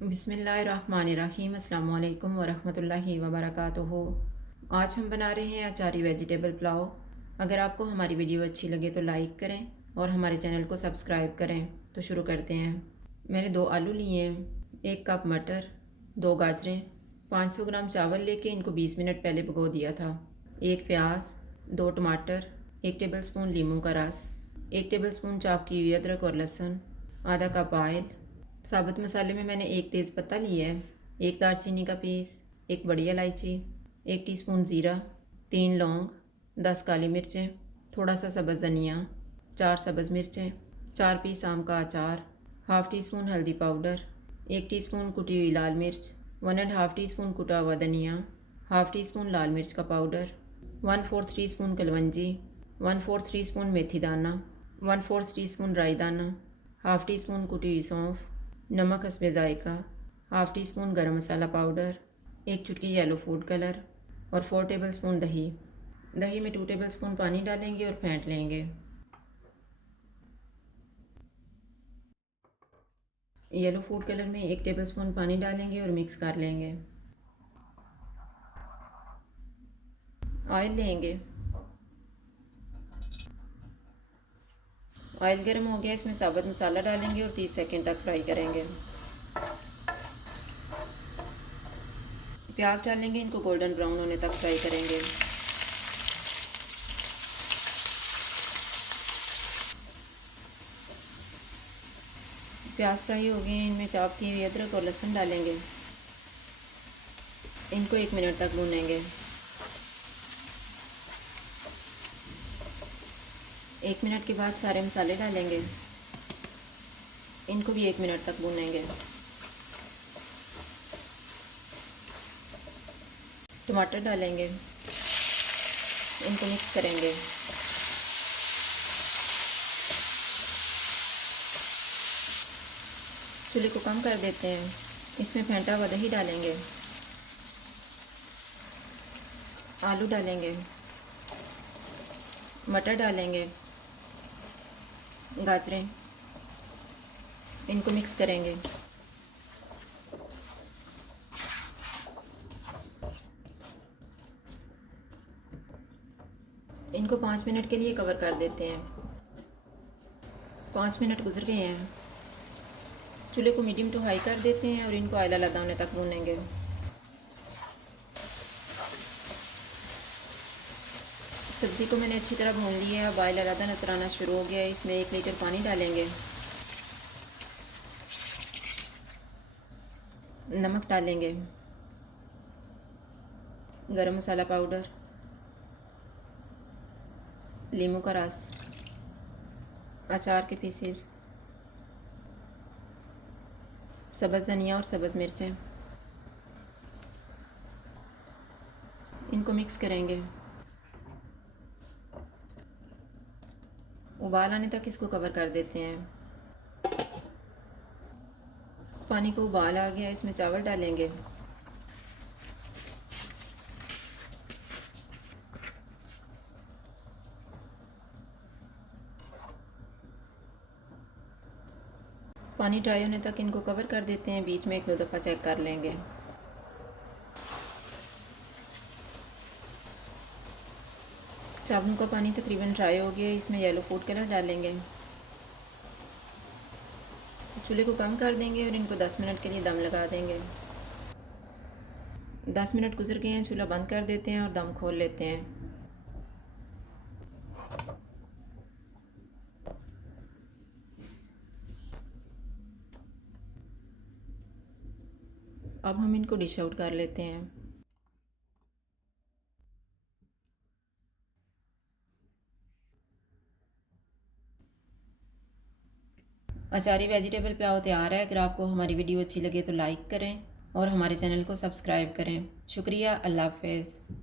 बिस्मिल्लाहिर्रहमानिर्रहीम। अस्सलाम वालेकुम वरहमतुल्लाहि वबरकातुहू। आज हम बना रहे हैं अचारी वेजिटेबल पुलाव। अगर आपको हमारी वीडियो अच्छी लगे तो लाइक करें और हमारे चैनल को सब्सक्राइब करें। तो शुरू करते हैं। मैंने 2 आलू लिए हैं, 1 कप मटर, 2 गाजरें, 500 ग्राम चावल लेके इनको 20 मिनट पहले भिगो दिया था, 1 प्याज, 2 टमाटर, 1 टेबलस्पून लीमू का रस, 1 टेबलस्पून चॉप की हुई अदरक और लहसुन, आधा कप ऑयल। साबुत मसाले में मैंने 1 तेज़पत्ता लिया है, 1 दालचीनी का पीस, 1 बड़ी इलायची, 1 टीस्पून ज़ीरा, 3 लौंग, 10 काली मिर्चें, थोड़ा सा सब्ज़ धनिया, 4 सब्ज़ मिर्चें, 4 पीस आम का अचार, हाफ़ टी स्पून हल्दी पाउडर, 1 टीस्पून कुटी हुई लाल मिर्च, 1½ टीस्पून कुटा हुआ धनिया, हाफ़ टी स्पून लाल मिर्च का पाउडर, 1/4 टीस्पून कलवंजी, 1/4 टीस्पून मेथी दाना, 1/4 टीस्पून राई दाना, हाफ़ टी स्पून कुटी हुई सौंफ, नमक हस्बे ज़ायका, हाफ़ टी स्पून गरम मसाला पाउडर, 1 चुटकी येलो फूड कलर और 4 टेबलस्पून दही। दही में 2 टेबलस्पून पानी डालेंगे और फेंट लेंगे। येलो फूड कलर में 1 टेबलस्पून पानी डालेंगे और मिक्स कर लेंगे। ऑयल लेंगे। ऑयल गर्म हो गया, इसमें साबुत मसाला डालेंगे और 30 सेकंड तक फ्राई करेंगे। प्याज डालेंगे, इनको गोल्डन ब्राउन होने तक फ्राई करेंगे। प्याज फ्राई हो गए, इनमें चॉप की हुई अदरक और लहसुन डालेंगे। इनको 1 मिनट तक भूनेंगे। 1 मिनट के बाद सारे मसाले डालेंगे, इनको भी 1 मिनट तक भूनेंगे। टमाटर डालेंगे, इनको मिक्स करेंगे। चूल्हे को कम कर देते हैं। इसमें फेंटा हुआ दही डालेंगे, आलू डालेंगे, मटर डालेंगे, गाजरें, इनको मिक्स करेंगे। इनको 5 मिनट के लिए कवर कर देते हैं। 5 मिनट गुजर गए हैं। चूल्हे को मीडियम टू हाई कर देते हैं और इनको ऑयल अलग होने तक भूनेंगे। सब्ज़ी को मैंने अच्छी तरह भून लिया है। अब ऑयल अलग नजर आना शुरू हो गया है। इसमें 1 लीटर पानी डालेंगे, नमक डालेंगे, गरम मसाला पाउडर, लीमू का रस, अचार के पीसेस, सब्ज़ धनिया और सब्ज़ मिर्चें, इनको मिक्स करेंगे। उबाल आने तक इसको कवर कर देते हैं। पानी को उबाल आ गया, इसमें चावल डालेंगे। पानी ड्राई होने तक इनको कवर कर देते हैं। बीच में 1-2 दफ़ा चेक कर लेंगे। चावलों का पानी तकरीबन ड्राई हो गया, इसमें येलो फूड कलर डालेंगे। चूल्हे को कम कर देंगे और इनको 10 मिनट के लिए दम लगा देंगे। 10 मिनट गुजर गए हैं, चूल्हा बंद कर देते हैं और दम खोल लेते हैं। अब हम इनको डिश आउट कर लेते हैं। अचारी वेजिटेबल पुलाव तैयार है। अगर आपको हमारी वीडियो अच्छी लगे तो लाइक करें और हमारे चैनल को सब्सक्राइब करें। शुक्रिया। अल्लाह हाफ़िज़।